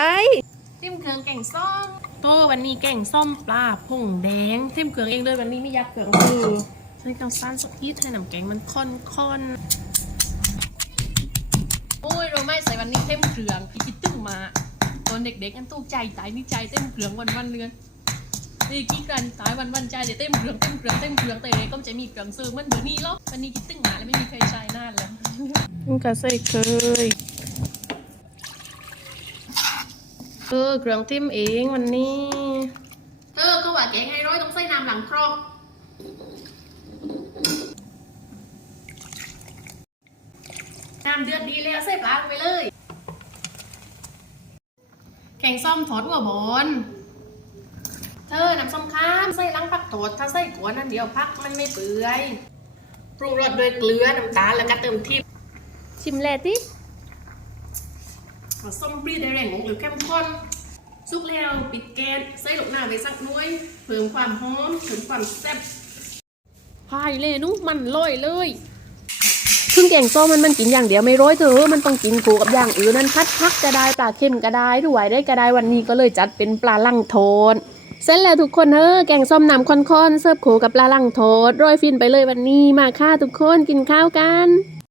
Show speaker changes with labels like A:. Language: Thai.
A: ไอ้
B: จิ้มเครื่องแกงส้มโตวันนี้แกงส้มปลาผงแดงจิ้มเครื่องเองเลยวันนี้ไม่ยักเครื่องคือใช้ข้าวสารสักนิดให้น้ำแกงมันข้นๆโอ้ยเราไม่ใส่วันนี้เต็มเครื่องพี่คิดตึ้งมาตอนเด็กๆกันตู้ใจตายนี่ใจเต็มเครื่องวันวันๆเรือนนี่กี่กันตายวันวันๆใจเดี๋ยวเต็มเครื่องเต็มเครื่องเต็มเครื่องแต่เด็กก็จะมีเครื่องซื้อมันเดี๋ยวนี้หรอกวันนี้คิดตึ้งมาแล้วไม่มีใครใช้นานแล้ว
A: มันก็ใส่เคย
B: เออเครื่องทิมเองวันนี้ เออก็ว่าแกงไฮร้อยต้องใส่น้ำหลังครกน้ำเดือดดีแล้วใส่ปลาลงไปเลย แกงส้มถอดหัวบอลเธอน้ำส้มข้ามใส่ล้างผักโถดถ้าใส่กวนนั่นเดียวพักมันไม่เปื่อยปรุงรสด้วยเกลือน้ำตาลแล้วก็เติมทิพ
A: ชิมแลติ
B: เอา ส้มปรีได้แรงของหรือเข้มข้นสุกแล้วปิดแก๊สใส่ลูกหน้าไปสักน้อย เพิ่มความหอมเพิ่มความแซ่บพายเลยนุมันลอยเลย
A: ซึ่งแกงส้มมันมันกินอย่างเดียวไม่ร้อยเธอ มันต้องกินคู่กับอย่างอื่นนั่นพัดพักก็ได้ปลาเค็มก็ได้ด้วยได้ก็ได้วันนี้ก็เลยจัดเป็นปลาลังโทนเสร็จแล้วทุกคนเออแกงส้มน้ำค่อนๆเสิร์ฟคู่กับปลาลังโทนโรยฟินไปเลยวันนี้มาค่ะทุกคนกินข้าวกัน